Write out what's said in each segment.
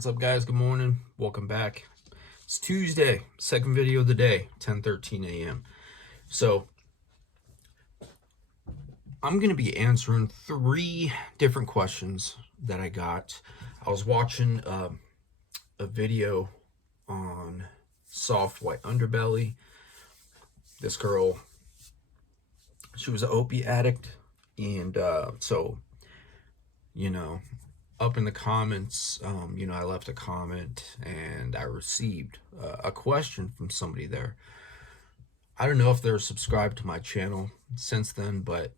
What's up, guys? Good morning. Welcome back. It's Tuesday, second video of the day, 10:13 a.m. So I'm going to be answering three different questions that I got. I was watching a video on soft white underbelly. This girl, she was an opiate addict, and so you know, up in the comments, I left a comment and I received a question from somebody there. I don't know if they're subscribed to my channel since then, but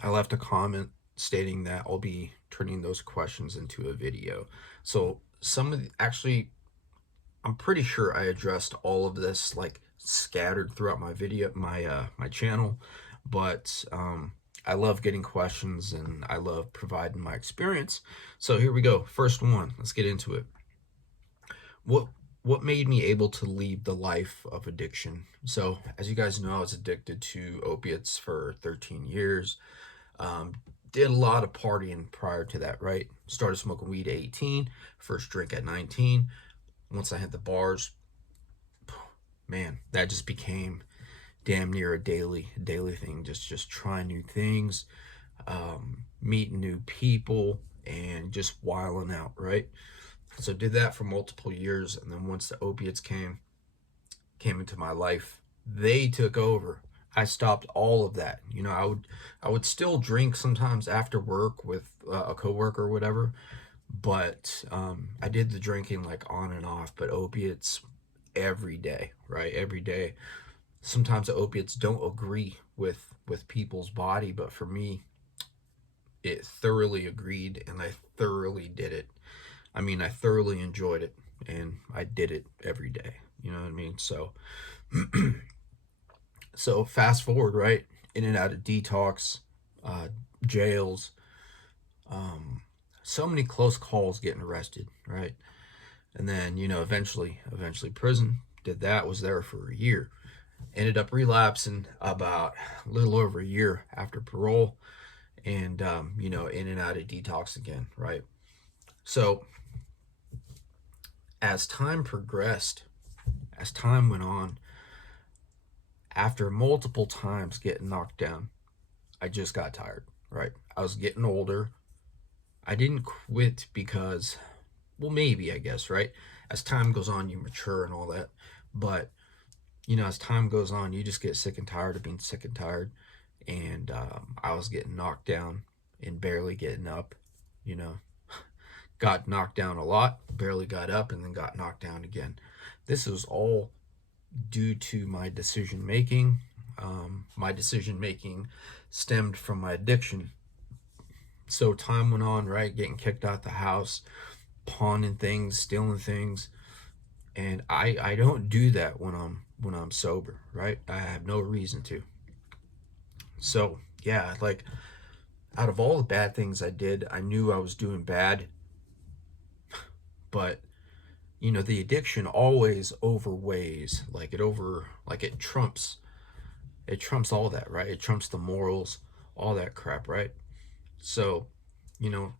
I left a comment stating that I'll be turning those questions into a video. So actually, I'm pretty sure I addressed all of this like scattered throughout my video, my channel, but I love getting questions and I love providing my experience. So here we go. First one. Let's get into it. What made me able to leave the life of addiction? So as you guys know, I was addicted to opiates for 13 years. Did a lot of partying prior to that, right? Started smoking weed at 18, first drink at 19. Once I hit the bars, man, that just became damn near a daily thing. Just trying new things, meeting new people, and just wilding out, right? So did that for multiple years, and then once the opiates came into my life, they took over. I stopped all of that. I would still drink sometimes after work with a coworker or whatever, but I did the drinking like on and off. But opiates every day, right? Every day. Sometimes the opiates don't agree with people's body, but for me, it thoroughly agreed, and I thoroughly did it. I mean, I thoroughly enjoyed it, and I did it every day. You know what I mean? So, so fast forward, right? In and out of detox, uh, jails, so many close calls getting arrested, right? And then, eventually prison. Did that, was there for a year. Ended up relapsing about a little over a year after parole, and, in and out of detox again, right? So, as time progressed, as time went on, after multiple times getting knocked down, I just got tired, right? I was getting older. I didn't quit because, well, maybe, I guess, right? As time goes on, you mature and all that. But, as time goes on, you just get sick and tired of being sick and tired. And I was getting knocked down and barely getting up, you know. Got knocked down a lot, barely got up, and then got knocked down again. This was all due to my decision making. My decision making stemmed from my addiction. So time went on, right? Getting kicked out the house, pawning things, stealing things, and I don't do that when I'm sober, right? I have no reason to. So yeah, like out of all the bad things I did, I knew I was doing bad, but the addiction always overweighs, like it trumps all that, right? It trumps the morals, all that crap, right? So, you know,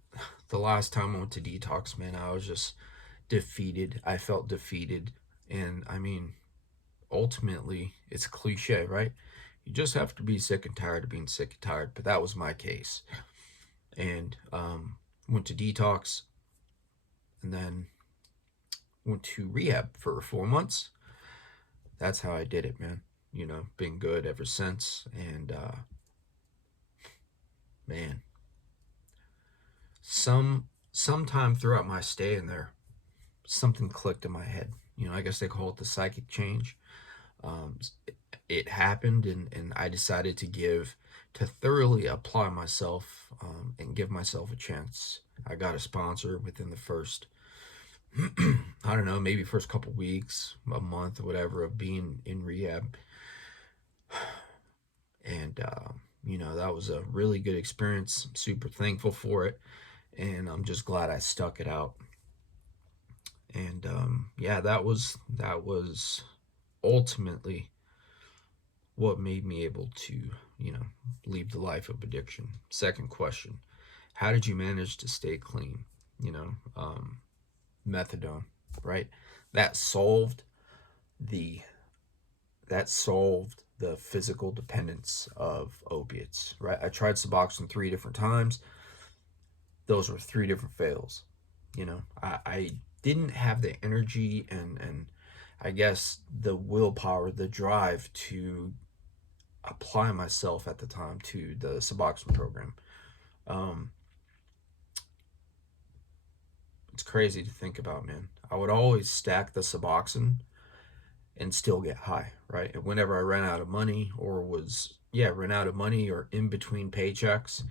the last time I went to detox, man, I was just defeated. I felt defeated. And I mean, ultimately, it's a cliche, right? You just have to be sick and tired of being sick and tired. But that was my case. And went to detox and then went to rehab for 4 months. That's how I did it, man. Been good ever since. And man, sometime throughout my stay in there, something clicked in my head. I guess they call it the psychic change. Um, it happened, and I decided to thoroughly apply myself, and give myself a chance. I got a sponsor within the first, I don't know, maybe first couple weeks, a month, or whatever, of being in rehab. And, that was a really good experience. I'm super thankful for it. And I'm just glad I stuck it out. And yeah, that was ultimately what made me able to, leave the life of addiction. Second question: how did you manage to stay clean? methadone, right? That solved the that solved the physical dependence of opiates, right? I tried Suboxone 3 different times. Those were 3 different fails. I didn't have the energy and I guess the willpower, the drive to apply myself at the time to the Suboxone program. Um, it's crazy to think about, man. I would always stack the Suboxone and still get high, right? And whenever I ran out of money ran out of money or in between paychecks,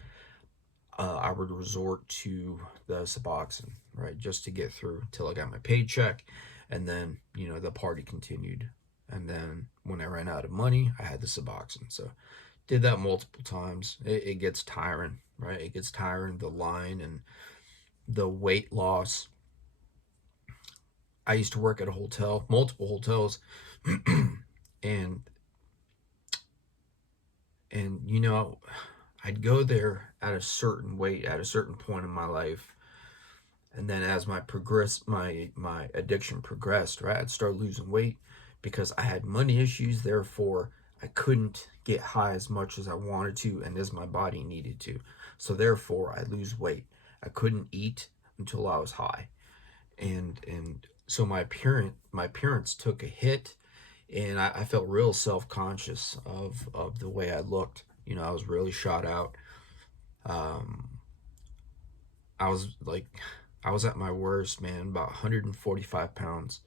I would resort to the Suboxone, right, just to get through till I got my paycheck, and then the party continued. And then when I ran out of money, I had the Suboxone. So did that multiple times. It gets tiring, right? It gets tiring. The line and the weight loss. I used to work at a hotel, multiple hotels, and and I'd go there at a certain weight at a certain point in my life, and then as my addiction progressed, right, I'd start losing weight because I had money issues. Therefore, I couldn't get high as much as I wanted to and as my body needed to. So therefore, I lose weight. I couldn't eat until I was high, and so my appearance took a hit, and I felt real self-conscious of the way I looked. I was really shot out. um, I was like, I was at my worst, man, about 145 pounds,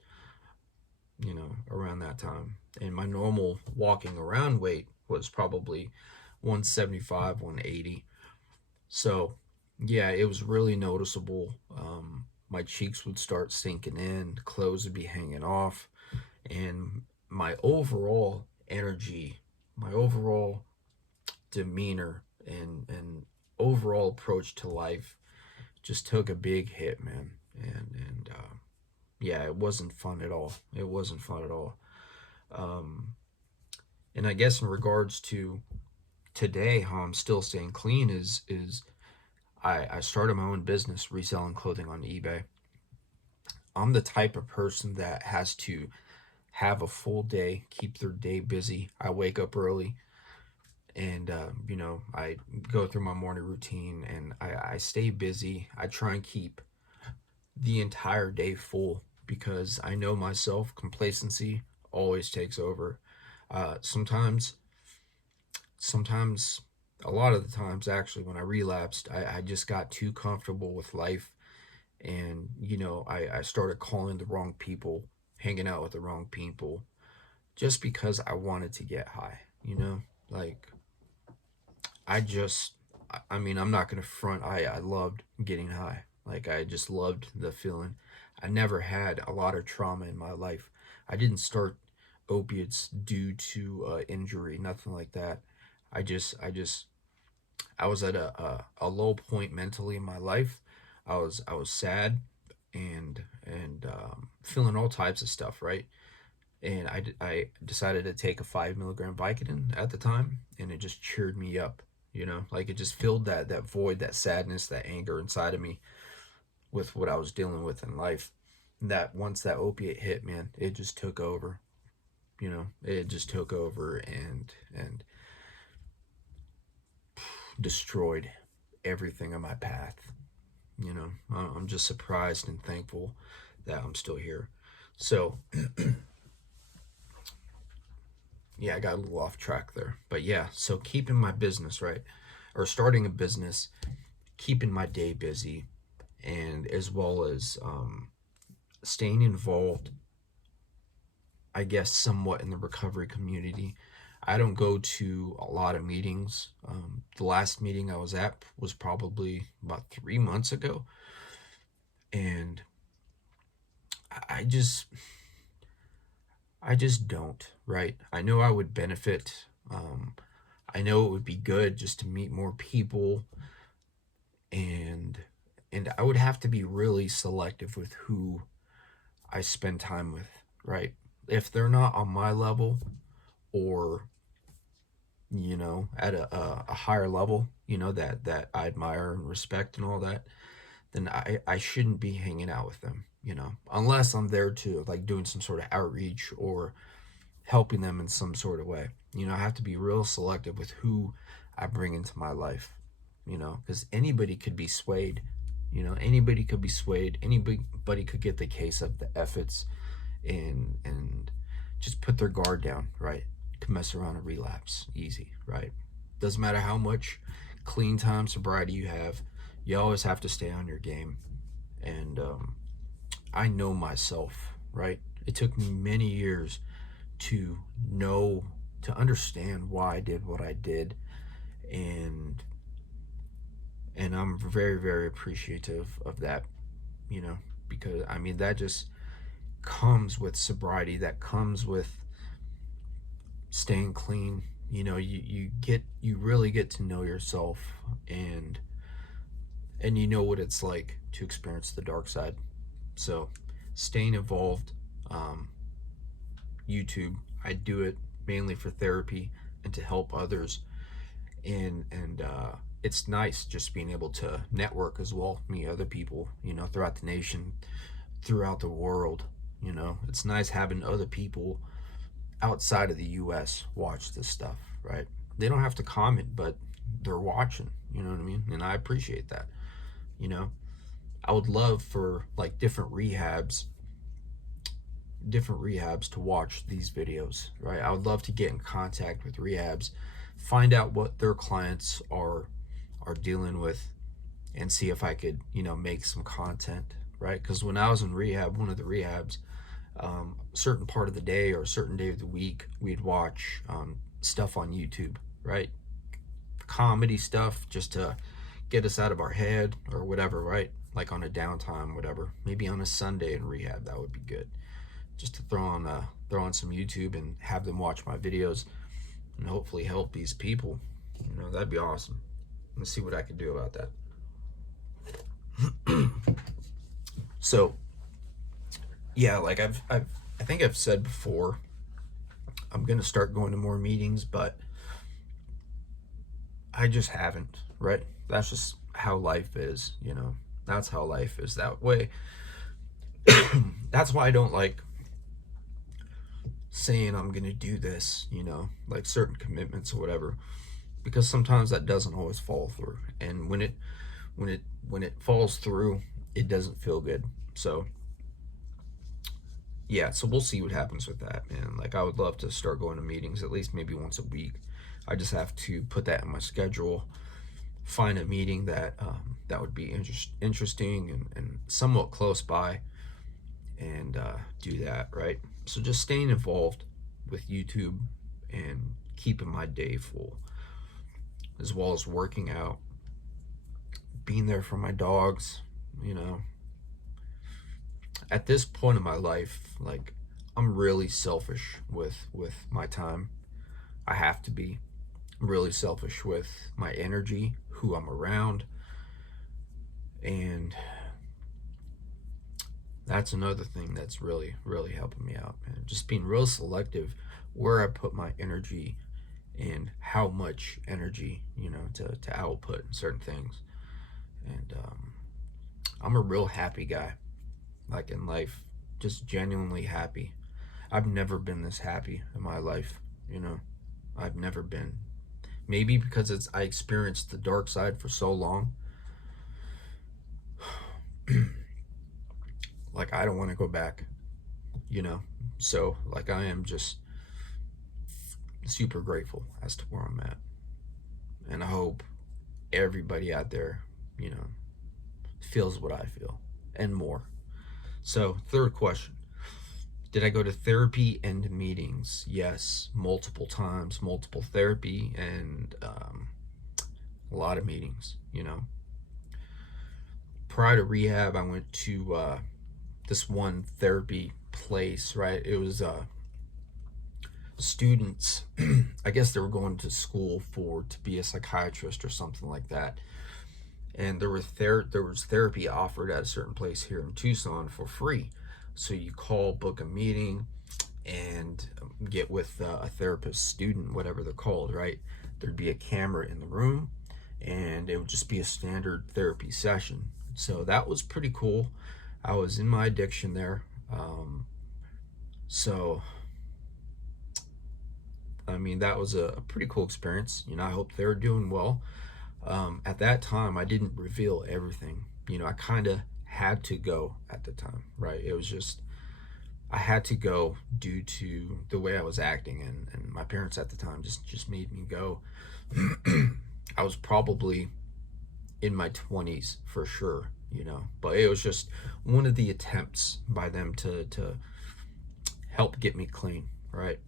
around that time. And my normal walking around weight was probably 175, 180. So, yeah, it was really noticeable. My cheeks would start sinking in, clothes would be hanging off, and my overall energy, my overall demeanor, and overall approach to life just took a big hit, man. And yeah, it wasn't fun at all. It wasn't fun at all. Um, and I guess in regards to today, how I'm still staying clean is I started my own business reselling clothing on eBay. I'm the type of person that has to have a full day, keep their day busy. I wake up early, and I go through my morning routine, and I stay busy. I try and keep the entire day full because I know myself, complacency always takes over. Sometimes, sometimes, a lot of the times actually, when I relapsed, I just got too comfortable with life, and I started calling the wrong people, hanging out with the wrong people, just because I wanted to get high. Like, I just, I mean, I'm not gonna front. I loved getting high. Like, I just loved the feeling. I never had a lot of trauma in my life. I didn't start opiates due to injury, nothing like that. I was at a low point mentally in my life. I was sad, and feeling all types of stuff, right? And I decided to take a 5 milligram Vicodin at the time, and it just cheered me up. Like, it just filled that void, that sadness, that anger inside of me with what I was dealing with in life. And that once that opiate hit, man, it just took over. It just took over and destroyed everything on my path. I'm just surprised and thankful that I'm still here. So, yeah, I got a little off track there. But yeah, so keeping my business, right? Or starting a business, keeping my day busy, and as well as staying involved, I guess, somewhat in the recovery community. I don't go to a lot of meetings. The last meeting I was at was probably about 3 months ago. And I just, I just don't, right? I know I would benefit. I know it would be good just to meet more people, and I would have to be really selective with who I spend time with, right? If they're not on my level, or at a higher level, that I admire and respect and all that, then I shouldn't be hanging out with them. unless I'm there to like doing some sort of outreach or helping them in some sort of way. I have to be real selective with who I bring into my life, because anybody could be swayed. Anybody could be swayed. Anybody could get the case of the efforts and just put their guard down, right? Could mess around and relapse easy, right? Doesn't matter how much clean time sobriety you have, you always have to stay on your game. And I know myself, right? It took me many years to know, to understand why I did what I did, and I'm very, very appreciative of that, you know, because I mean that just comes with sobriety, that comes with staying clean. You really get to know yourself, and you know what it's like to experience the dark side. So staying involved, um, YouTube, I do it mainly for therapy and to help others, and it's nice just being able to network as well, meet other people, throughout the nation, throughout the world. It's nice having other people outside of the US watch this stuff, right? They don't have to comment, but they're watching, you know what I mean? And I appreciate that. you know I would love for like different rehabs to watch these videos, right? I would love to get in contact with rehabs, find out what their clients are dealing with, and see if I could, make some content, right? Because when I was in rehab, one of the rehabs, a certain part of the day or a certain day of the week, we'd watch stuff on YouTube, right? Comedy stuff just to get us out of our head or whatever, right? Like on a downtime, whatever. Maybe on a Sunday in rehab, that would be good. Just to throw on some YouTube and have them watch my videos and hopefully help these people. That'd be awesome. Let's see what I can do about that. So, yeah, like I think I've said before, I'm gonna start going to more meetings, but I just haven't. Right? That's just how life is. That's how life is that way. That's why I don't like saying I'm gonna do this, like certain commitments or whatever, because sometimes that doesn't always fall through, and when it falls through, it doesn't feel good. So yeah, so we'll see what happens with that, man. Like I would love to start going to meetings at least maybe once a week. I just have to put that in my schedule, find a meeting that would be interesting and somewhat close by, and do that, right? So just staying involved with YouTube and keeping my day full, as well as working out, being there for my dogs. At this point in my life, like I'm really selfish with my time. I have to be really selfish with my energy, who I'm around, and that's another thing that's really, really helping me out, man. Just being real selective where I put my energy and how much energy, to output certain things. And I'm a real happy guy, like in life, just genuinely happy. I've never been this happy in my life, you know. I've never been. Maybe because I experienced the dark side for so long. Like I don't want to go back, you know. So like I am just super grateful as to where I'm at. And I hope everybody out there, feels what I feel and more. So, third question. Did I go to therapy and meetings? Yes, multiple times, multiple therapy and a lot of meetings, Prior to rehab, I went to this one therapy place, right? It was students. I guess they were going to school to be a psychiatrist or something like that. And there was therapy offered at a certain place here in Tucson for free. So you book a meeting, and get with a therapist, student, whatever they're called, right? There'd be a camera in the room, and it would just be a standard therapy session. So that was pretty cool. I was in my addiction there. So I mean, that was a pretty cool experience. You know, I hope they're doing well. At that time, I didn't reveal everything. You know, I kind of had to go at the time, right? It was just, I had to go due to the way I was acting, and my parents at the time just made me go. I was probably in my 20s for sure, you know, but it was just one of the attempts by them to help get me clean, right?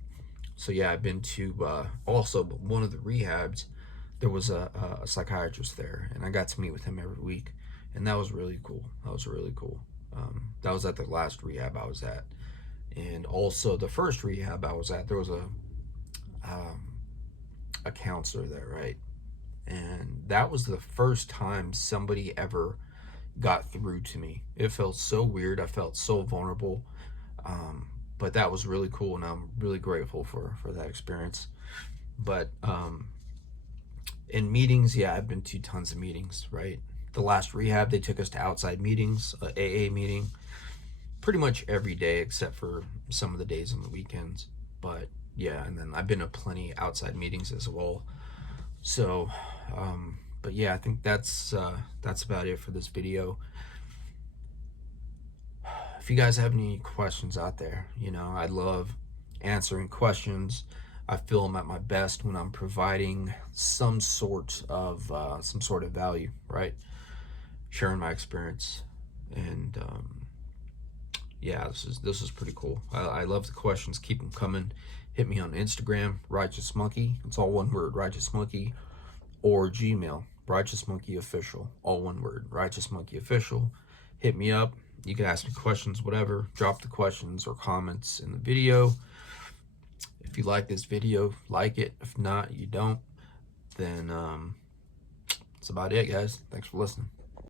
So yeah, I've been to also one of the rehabs. There was a psychiatrist there, and I got to meet with him every week, and that was really cool. That was really cool. That was at the last rehab I was at, and also the first rehab I was at. There was um, a counselor there, right? And that was the first time somebody ever got through to me. It felt so weird. I felt so vulnerable. Um, but that was really cool, and I'm really grateful for that experience. But in meetings, yeah, I've been to tons of meetings, right? The last rehab, they took us to outside meetings, a AA meeting, pretty much every day except for some of the days on the weekends. But yeah, and then I've been to plenty outside meetings as well. So, but yeah, I think that's about it for this video. If you guys have any questions out there, you know, I love answering questions. I feel I'm at my best when I'm providing some sort of value, right? Sharing my experience, and yeah, this is pretty cool. I love the questions. Keep them coming. Hit me on Instagram, Righteous Monkey. It's all one word, Righteous Monkey, or Gmail, Righteous Monkey Official, all one word, Righteous Monkey Official. Hit me up. You can ask me questions, whatever. Drop the questions or comments in the video. If you like this video, like it. If not, you don't. Then that's about it, guys. Thanks for listening.